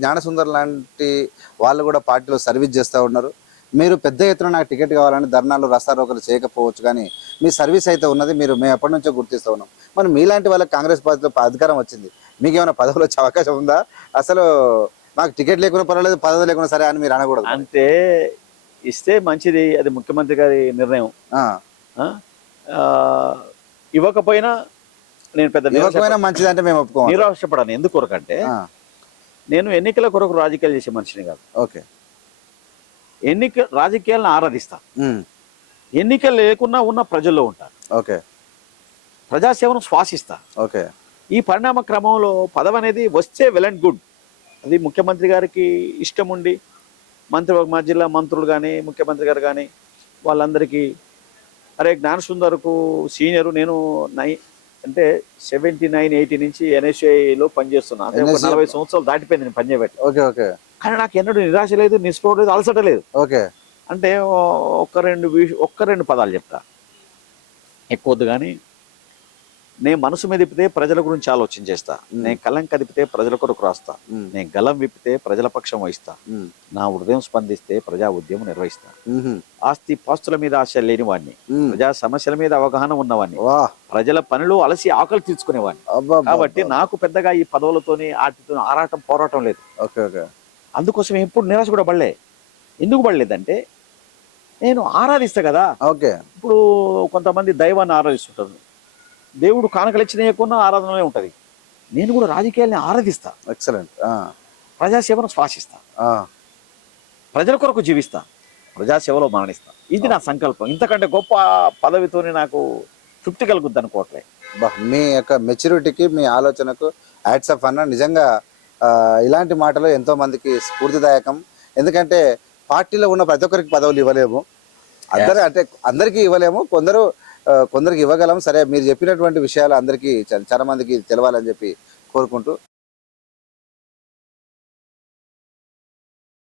జ్ఞానసుందర్ లాంటి వాళ్ళు కూడా పార్టీలో సర్వీస్ చేస్తూ ఉన్నారు. మీరు పెద్ద ఎత్తున నాకు టికెట్ కావాలని ధర్నాలు రస్తారోకలు చేయకపోవచ్చు కానీ మీ సర్వీస్ అయితే ఉన్నది మీరు మేము ఎప్పటి నుంచో గుర్తిస్తూ ఉన్నాం. మరి మీలాంటి వాళ్ళకి కాంగ్రెస్ పార్టీలో అధికారం వచ్చింది. మీకు ఏమైనా పదవులు వచ్చే అవకాశం ఉందా? అసలు మాకు టికెట్ లేకుండా పర్వాలేదు పదవి లేకుండా సరే అని మీరు అనకూడదు అంటే ఇస్తే మంచిది అది ముఖ్యమంత్రి గారి నిర్ణయం. ఇవ్వకపోయినా నేను పెద్ద ఇవ్వకపోయినా మంచిది అంటే మేము ఒప్పుకోవాలి నిరాశపడాను. ఎందుకు కొరకంటే నేను ఎన్నికల కొరకు రాజకీయాలు చేసే మనిషిని కాదు. ఓకే. ఎన్నిక రాజకీయాలను ఆరాధిస్తా. ఎన్నికలు లేకున్నా ఉన్న ప్రజల్లో ఉంటా. ఓకే. ప్రజాసేవను శ్వాసిస్తా. ఓకే. ఈ పరిణామ క్రమంలో పదవి అనేది వస్తే వెల్ అండ్ గుడ్. అది ముఖ్యమంత్రి గారికి ఇష్టం ఉండి మంత్రి మా జిల్లా మంత్రులు కానీ ముఖ్యమంత్రి గారు కానీ వాళ్ళందరికీ అరే జ్ఞానసుందర్కు సీనియరు నేను నై అంటే సెవెంటీ నైన్ ఎయిటీ నుంచి ఎన్ఎస్ఐలో పనిచేస్తున్నా. అంటే ఒక నలభై సంవత్సరాలు దాటిపోయింది నేను పనిచేయబట్టి ఓకే ఓకే. కానీ నాకు ఎన్నడూ నిరాశ లేదు నిస్పృహ లేదు అలసట లేదు. ఓకే. అంటే ఒక్క రెండు ఒక్క రెండు పదాలు చెప్తా. ఎక్కువ వద్దు కానీ నేను మనసు మెదిపితే ప్రజల గురించి ఆలోచన చేస్తా. నేను కలం కదిపితే ప్రజల కొరకు రాస్తా. నేను గలం విప్పితే ప్రజల పక్షం వహిస్తా. నా హృదయం స్పందిస్తే ప్రజా ఉద్యమం నిర్వహిస్తా. ఆస్తి పాస్తుల మీద ఆశ లేని వాడిని. ప్రజా సమస్యల మీద అవగాహన ఉన్నవాడిని ప్రజల పనులు అలసి ఆకలి తీర్చుకునేవాడిని కాబట్టి నాకు పెద్దగా ఈ పదవులతోని వాటితో ఆరాటం పోరాటం లేదు. Okay okay. అందుకోసం ఎప్పుడు నిరాశ కూడా పడలే. ఎందుకు పడలేదంటే నేను ఆరాధిస్తా కదా. ఓకే. ఇప్పుడు కొంతమంది దైవాన్ని ఆరాధిస్తుంటారు. దేవుడు కానకలిచ్చినయకున్న ఆరాధనలే ఉంటుంది. నేను కూడా రాజకీయాల్ని ఆరాధిస్తా. ఎక్సలెంట్ ప్రజాసేవను శ్వాసిస్తా ప్రజల కొరకు జీవిస్తా. ప్రజాసేవలో మరణిస్తా ఇది నా సంకల్పం. ఇంతకంటే గొప్ప పదవితోనే నాకు తృప్తి కలుగుద్ది అనుకోవట్లే మీ యొక్క మెచ్యూరిటీకి మీ ఆలోచనకు యాడ్స్ ఆఫ్ అన్న నిజంగా ఇలాంటి మాటలు ఎంతో మందికి స్ఫూర్తిదాయకం. ఎందుకంటే పార్టీలో ఉన్న ప్రతి ఒక్కరికి పదవులు ఇవ్వలేము. అందరు అంటే అందరికీ ఇవ్వలేము. కొందరు కొందరికి ఇవ్వగలం. సరే మీరు చెప్పినటువంటి విషయాలు అందరికీ చాలా మందికి తెలవాలని చెప్పి కోరుకుంటూ